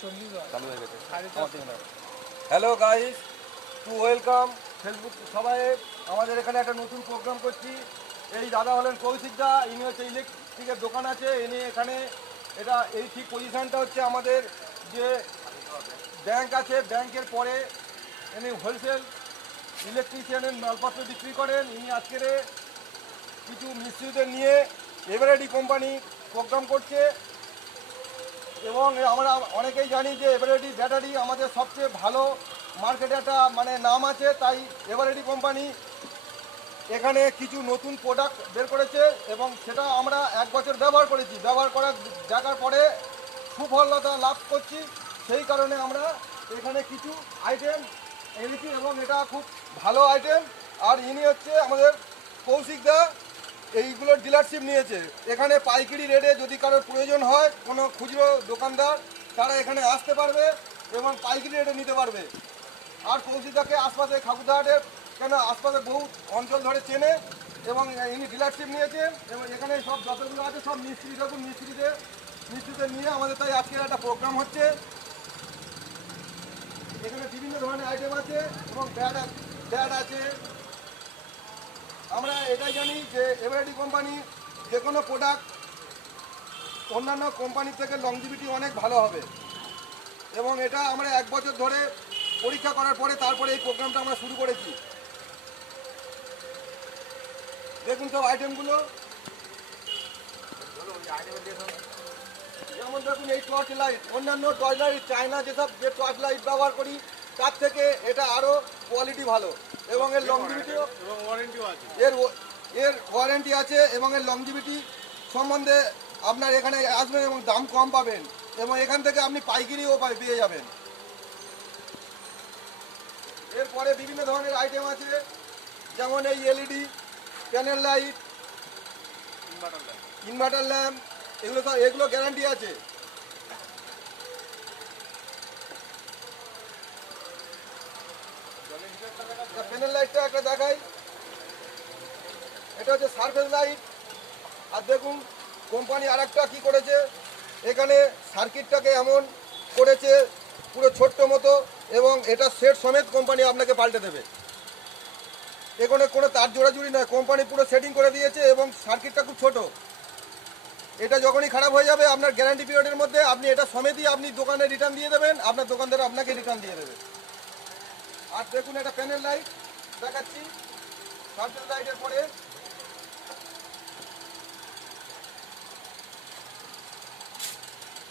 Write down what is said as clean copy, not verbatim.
চালু হয়ে গেছে। Hello guys, to welcome Facebook সবাই। আমাদের এখানে একটা নতুন প্রোগ্রাম করছি। এই দাদা হলেন কৌশিক দা, ইনি হচ্ছে ইলেকট্রিকের দোকান আছে, ইনি এখানে এটা এই ঠিক পজিশানটা হচ্ছে আমাদের যে ব্যাংক আছে, ব্যাংকের পরে ইনি হোলসেল ইলেকট্রিশিয়ানের মালপত্র বিক্রি করেন। ইনি আজকের কিছু মিস্ত্রিদের নিয়ে এভারেডি কোম্পানি প্রোগ্রাম করছে এবং আমরা অনেকেই জানি যে এভারেডি ব্যাটারি আমাদের সবচেয়ে ভালো মার্কেটে একটা মানে নাম আছে। তাই এভারেডি কোম্পানি এখানে কিছু নতুন প্রোডাক্ট বের করেছে এবং সেটা আমরা 1 বছর ব্যবহার করেছি। ব্যবহার করার দেখার পরে সুফলতা লাভ করছি, সেই কারণে আমরা এখানে কিছু আইটেম এনেছি এবং এটা খুব ভালো আইটেম। আর ইনি হচ্ছে আমাদের কৌশিক দা, এইগুলোর ডিলারশিপ নিয়েছে। এখানে পাইকারি রেটে যদি কারোর প্রয়োজন হয়, কোনো খুচরো দোকানদার তারা এখানে আসতে পারবে এবং পাইকারি রেটে নিতে পারবে। আর কৌশিকদাকে আশপাশে খাকুরদাহাটের কেন আশপাশে বহু অঞ্চল ধরে চেনে এবং ইনি ডিলারশিপ নিয়েছেন এবং এখানে সব যতগুলো আছে সব মিস্ত্রি যখন মিস্ত্রিদের নিয়ে আমাদের তাই আজকের একটা প্রোগ্রাম হচ্ছে। এখানে বিভিন্ন ধরনের আইটেম আছে এবং ব্যাট আছে। আমরা এটাই জানি যে এভারেডি কোম্পানি যে কোনো প্রোডাক্ট অন্যান্য কোম্পানির থেকে লংজিভিটি অনেক ভালো হবে এবং এটা আমরা 1 বছর ধরে পরীক্ষা করার পরে তারপরে এই প্রোগ্রামটা আমরা শুরু করেছি। দেখুন সব আইটেমগুলো, যেমন দেখুন এই টর্চ লাইট, অন্যান্য টর্চ লাইট চায়না যে টর্চ লাইট ব্যবহার করি তার থেকে এটা আরও কোয়ালিটি ভালো এবং এর লংজিভিটিও এর ওয়ারেন্টি আছে এবং এর লংজিভিটি সম্বন্ধে আপনার এখানে আসবেন এবং দাম কম পাবেন এবং এখান থেকে আপনি পাইকারিও পেয়ে যাবেন। এরপরে বিভিন্ন ধরনের আইটেম আছে, যেমন এই LED panel light, inverter lamp, এগুলো গ্যারান্টি আছে। প্যানেল লাইটটা একটা দেখাই, এটা হচ্ছে সারফেস লাইট। আর দেখুন কোম্পানি আর একটা কী করেছে, এখানে সার্কিটটাকে এমন করেছে পুরো ছোট্ট মতো এবং এটা সেট সমেত কোম্পানি আপনাকে পাল্টে দেবে। এখানে কোনো তার জোড়াজুড়ি নয়, কোম্পানি পুরো সেটিং করে দিয়েছে এবং সার্কিটটা খুব ছোট। এটা যখনই খারাপ হয়ে যাবে আপনার গ্যারান্টি পিরিয়ডের মধ্যে আপনি এটা সমেতই আপনি দোকানে রিটার্ন দিয়ে দেবেন, আপনার দোকানদার আপনাকে রিটার্ন দিয়ে দেবে। আর দেখুন এটা প্যানেল লাইট দেখাচ্ছি, সার্ফেস লাইটের পরে